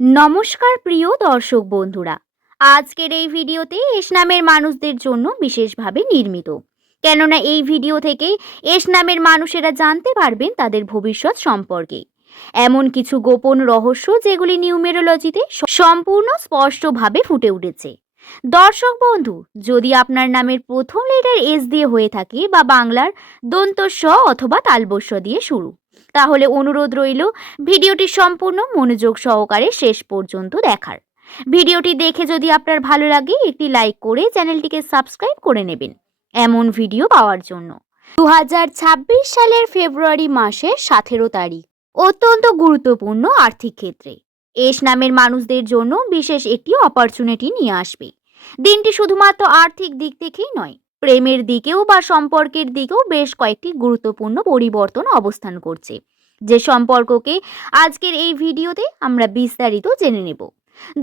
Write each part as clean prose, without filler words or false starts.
নমস্কার প্রিয় দর্শক বন্ধুরা। আজকের এই ভিডিওতে এস নামের মানুষদের জন্য বিশেষভাবে নির্মিত। কেননা এই ভিডিও থেকে এস নামের মানুষেরা জানতে পারবেন তাদের ভবিষ্যৎ সম্পর্কে এমন কিছু গোপন রহস্য যেগুলি নিউমেরোলজিতে সম্পূর্ণ স্পষ্টভাবে ফুটে উঠেছে। দর্শক বন্ধু, যদি আপনার নামের প্রথম লেটার এস দিয়ে হয়ে থাকে বা বাংলার দন্ত স অথবা তালবস্য দিয়ে শুরু, তাহলে অনুরোধ রইল ভিডিওটি সম্পূর্ণ মনোযোগ সহকারে শেষ পর্যন্ত দেখার। ভিডিওটি দেখে যদি আপনার ভালো লাগে একটি লাইক করে চ্যানেলটিকে সাবস্ক্রাইব করে নেবেন এমন ভিডিও পাওয়ার জন্য। 2026 সালের ফেব্রুয়ারি মাসের 17 তারিখ অত্যন্ত গুরুত্বপূর্ণ আর্থিক ক্ষেত্রে এস নামের মানুষদের জন্য বিশেষ একটি অপরচুনিটি নিয়ে আসবে। দিনটি শুধুমাত্র আর্থিক দিক থেকেই নয়, প্রেমের দিকেও বা সম্পর্কের দিকেও বেশ কয়েকটি গুরুত্বপূর্ণ পরিবর্তন অবস্থান করছে, যে সম্পর্ককে আজকের এই ভিডিওতে আমরা বিস্তারিত জেনে নেব।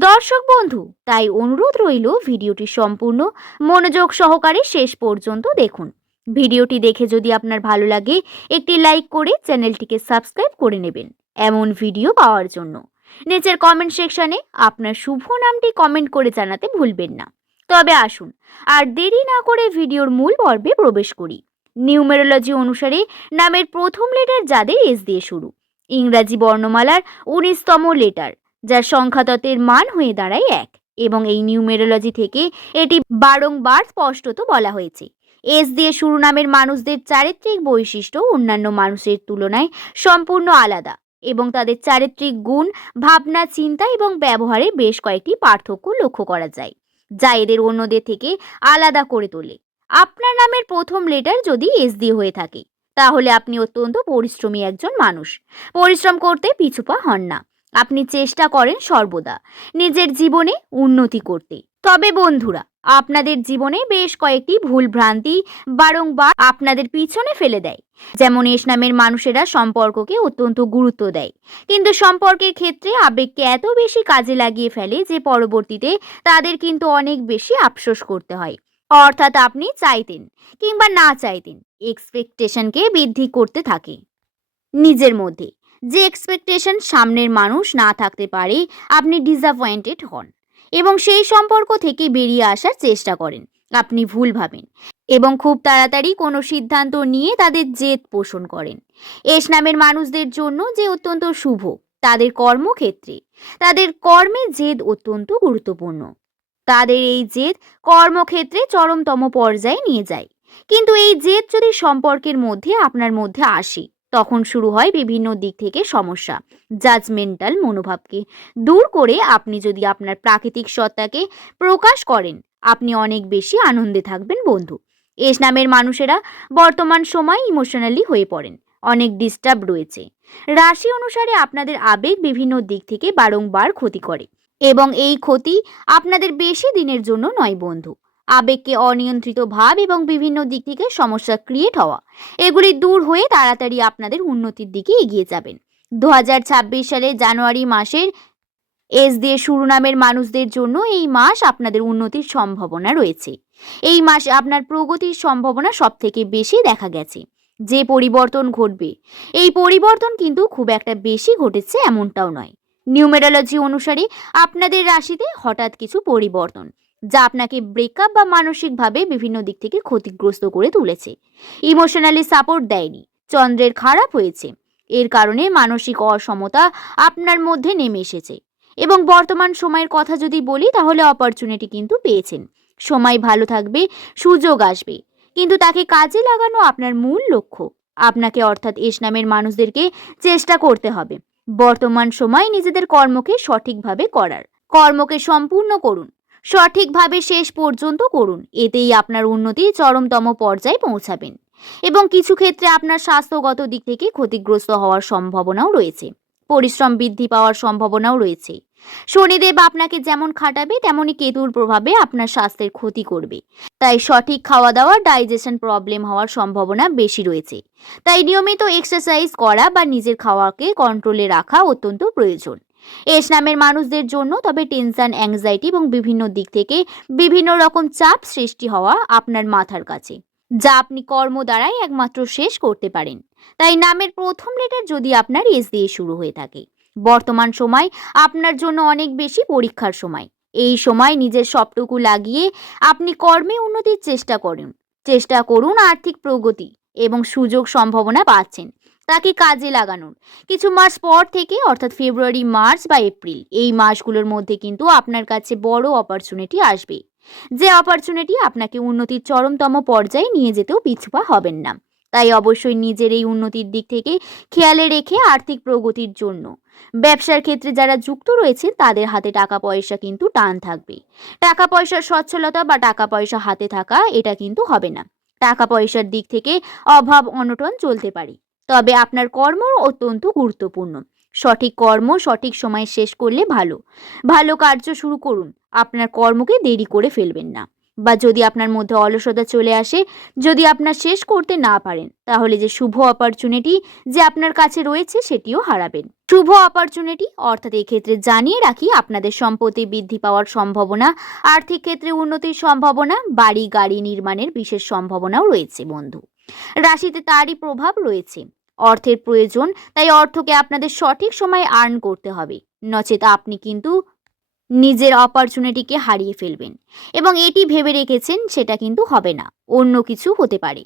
দর্শক বন্ধু, তাই অনুরোধ রইল ভিডিওটি সম্পূর্ণ মনোযোগ সহকারে শেষ পর্যন্ত দেখুন। ভিডিওটি দেখে যদি আপনার ভালো লাগে একটি লাইক করে চ্যানেলটিকে সাবস্ক্রাইব করে নেবেন এমন ভিডিও পাওয়ার জন্য। নিচের কমেন্ট সেকশনে আপনার শুভ নামটি কমেন্ট করে জানাতে ভুলবেন না। তবে আসুন আর দেরি না করে ভিডিওর মূল পর্বে প্রবেশ করি। নিউমেরোলজি অনুসারে নামের প্রথম লেটার যাদের এস দিয়ে শুরু, ইংরাজি বর্ণমালার 19তম লেটার, যার সংখ্যাতত্ত্বের মান হয়ে দাঁড়ায় 1, এবং এই নিউমেরোলজি থেকে এটি বারংবার স্পষ্টত বলা হয়েছে। এস দিয়ে শুরু নামের মানুষদের চারিত্রিক বৈশিষ্ট্য অন্যান্য মানুষের তুলনায় সম্পূর্ণ আলাদা, এবং তাদের চারিত্রিক গুণ, ভাবনা, চিন্তা এবং ব্যবহারে বেশ কয়েকটি পার্থক্য লক্ষ্য করা যায়, যা এদের অন্যদের থেকে আলাদা করে তোলে। আপনার নামের প্রথম লেটার যদি এস দিয়ে হয়ে থাকে, তাহলে আপনি অত্যন্ত পরিশ্রমী একজন মানুষ। পরিশ্রম করতে পিছুপা হন না। আপনি চেষ্টা করেন সর্বদা নিজের জীবনে উন্নতি করতে। তবে বন্ধুরা, আপনাদের জীবনে বেশ কয়েকটি ভুল ভ্রান্তি বারংবার আপনাদের পিছনে ফেলে দেয়। যেমন এস নামের মানুষেরা সম্পর্ককে অত্যন্ত গুরুত্ব দেয়, কিন্তু সম্পর্কের ক্ষেত্রে আবেগকে এত বেশি কাজে লাগিয়ে ফেলে যে পরবর্তীতে তাদের কিন্তু অনেক বেশি আফসোস করতে হয়। অর্থাৎ আপনি চাইতেন কিংবা না চাইতেন এক্সপেকটেশনকে বৃদ্ধি করতে থাকে নিজের মধ্যে। যে এক্সপেকটেশন সামনের মানুষ না থাকতে পারে, আপনি ডিসঅ্যাপয়েন্টেড হন এবং সেই সম্পর্ক থেকে বেরিয়ে আসার চেষ্টা করেন। আপনি ভুল ভাবেন এবং খুব তাড়াতাড়ি কোনো সিদ্ধান্ত নিয়ে তাদের জেদ পোষণ করেন। এস নামের মানুষদের জন্য যে অত্যন্ত শুভ, তাদের কর্মক্ষেত্রে তাদের কর্মে জেদ অত্যন্ত গুরুত্বপূর্ণ। তাদের এই জেদ কর্মক্ষেত্রে চরমতম পর্যায়ে নিয়ে যায়। কিন্তু এই জেদ যদি সম্পর্কের মধ্যে আপনার মধ্যে আসে, তখন শুরু হয় বিভিন্ন দিক থেকে সমস্যা। জাজমেন্টাল মনোভাবকে দূর করে আপনি যদি আপনার প্রাকৃতিক সত্তাকে প্রকাশ করেন, আপনি অনেক বেশি আনন্দে থাকবেন বন্ধু। এস নামের মানুষেরা বর্তমান সময় ইমোশনালি হয়ে পড়েন, অনেক ডিস্টার্ব রয়েছে। রাশি অনুসারে আপনাদের আবেগ বিভিন্ন দিক থেকে বারংবার ক্ষতি করে, এবং এই ক্ষতি আপনাদের বেশি দিনের জন্য নয় বন্ধু। আবেগকে অনিয়ন্ত্রিত ভাব এবং বিভিন্ন দিক থেকে সমস্যা ক্রিয়েট হওয়া, এগুলি দূর হয়ে তাড়াতাড়ি আপনাদের উন্নতির দিকে এগিয়ে যাবেন। 2026 সালের জানুয়ারি মাসের এস দিয়ে শুরু নামের মানুষদের জন্য এই মাস আপনাদের উন্নতির সম্ভাবনা রয়েছে। এই মাসে আপনার প্রগতির সম্ভাবনা সব থেকে বেশি দেখা গেছে। যে পরিবর্তন ঘটবে, এই পরিবর্তন কিন্তু খুব একটা বেশি ঘটেছে এমনটাও নয়। নিউমেরোলজি অনুসারে আপনাদের রাশিতে হঠাৎ কিছু পরিবর্তন, যা আপনাকে ব্রেকআপ বা মানসিকভাবে বিভিন্ন দিক থেকে ক্ষতিগ্রস্ত করে তুলেছে। ইমোশনালি সাপোর্ট দেয়নি, চন্দ্রের খারাপ হয়েছে, এর কারণে মানসিক অসমতা আপনার মধ্যে নেমে এসেছে। এবং বর্তমান সময়ের কথা যদি বলি, তাহলে অপরচুনিটি কিন্তু পেয়েছেন। সময় ভালো থাকবে, সুযোগ আসবে, কিন্তু তাকে কাজে লাগানো আপনার মূল লক্ষ্য। আপনাকে অর্থাৎ এস নামের মানুষদেরকে চেষ্টা করতে হবে বর্তমান সময় নিজেদের কর্মকে সঠিকভাবে করার। কর্মকে সম্পূর্ণ করুন, সঠিকভাবে শেষ পর্যন্ত করুন, এতেই আপনার উন্নতি চরমতম পর্যায়ে পৌঁছাবেন। এবং কিছু ক্ষেত্রে আপনার স্বাস্থ্যগত দিক থেকে ক্ষতিগ্রস্ত হওয়ার সম্ভাবনাও রয়েছে। পরিশ্রম বৃদ্ধি পাওয়ার সম্ভাবনাও রয়েছে। শনিদেব আপনাকে যেমন খাটাবে, তেমনই কেতুর প্রভাবে আপনার স্বাস্থ্যের ক্ষতি করবে। তাই সঠিক খাওয়া দাওয়া, ডাইজেশন প্রবলেম হওয়ার সম্ভাবনা বেশি রয়েছে। তাই নিয়মিত এক্সারসাইজ করা বা নিজের খাওয়াকে কন্ট্রোলে রাখা অত্যন্ত প্রয়োজন এস নামের মানুষদের জন্য। তবে টেনশন, অ্যাংজাইটি এবং বিভিন্ন দিক থেকে বিভিন্ন রকম চাপ সৃষ্টি হওয়া আপনার মাথার কাছে, যা আপনি কর্ম দ্বারাই একমাত্র শেষ করতে পারেন। তাই নামের প্রথম লেটার যদি আপনার এস দিয়ে শুরু হয়ে থাকে, বর্তমান সময় আপনার জন্য অনেক বেশি পরীক্ষার সময়। এই সময় নিজের সবটুকু লাগিয়ে আপনি কর্মে উন্নতির চেষ্টা করুন আর্থিক প্রগতি এবং সুযোগ সম্ভাবনা পাচ্ছেন তাকে কাজে লাগানোর। কিছু মাস পর থেকে অর্থাৎ ফেব্রুয়ারি, মার্চ বা এপ্রিল এই মাসগুলোর মধ্যে কিন্তু আপনার কাছে বড় অপরচুনিটি আসবে, যে অপরচুনিটি আপনাকে উন্নতির চরমতম পর্যায়ে নিয়ে যেতেও পিছপা হবেন না। তাই অবশ্যই নিজের এই উন্নতির দিক থেকে খেয়ালে রেখে আর্থিক প্রগতির জন্য ব্যবসার ক্ষেত্রে যারা যুক্ত রয়েছে তাদের হাতে টাকা পয়সা কিন্তু টান থাকবে। টাকা পয়সার সচ্ছলতা বা টাকা পয়সা হাতে থাকা এটা কিন্তু হবে না। টাকা পয়সার দিক থেকে অভাব অনটন চলতে পারে, তবে আপনার কর্ম অত্যন্ত গুরুত্বপূর্ণ। সঠিক কর্ম সঠিক সময়ে শেষ করলে ভালো কার্য শুরু করুন। আপনার কর্মকে দেরি করে ফেলবেন না। বা যদি আপনার মধ্যে অলসতা চলে আসে, যদি আপনার শেষ করতে না পারেন, তাহলে যে শুভ অপরচুনিটি যে আপনার কাছে রয়েছে সেটিও হারাবেন। শুভ অপরচুনিটি অর্থাৎ এক্ষেত্রে জানিয়ে রাখি, আপনাদের সম্পত্তি বৃদ্ধি পাওয়ার সম্ভাবনা, আর্থিক ক্ষেত্রে উন্নতির সম্ভাবনা, বাড়ি গাড়ি নির্মাণের বিশেষ সম্ভাবনাও রয়েছে বন্ধু। রাশিতে তারই প্রভাব রয়েছে। অর্থের প্রয়োজন, তাই অর্থকে আপনাদের সঠিক সময়ে আর্ন করতে হবে, নচেত আপনি কিন্তু নিজের অপরচুনিটিকে হারিয়ে ফেলবেন এবং এটি ভেবে রেখেছেন সেটা কিন্তু হবে না, অন্য কিছু হতে পারে।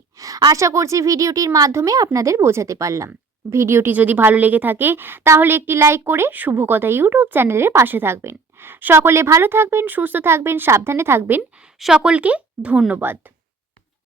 আশা করছি ভিডিওটির মাধ্যমে আপনাদের বোঝাতে পারলাম। ভিডিওটি যদি ভালো লেগে থাকে তাহলে একটি লাইক করে শুভকথা ইউটিউব চ্যানেলের পাশে থাকবেন। সকলে ভালো থাকবেন, সুস্থ থাকবেন, সাবধানে থাকবেন। সকলকে ধন্যবাদ।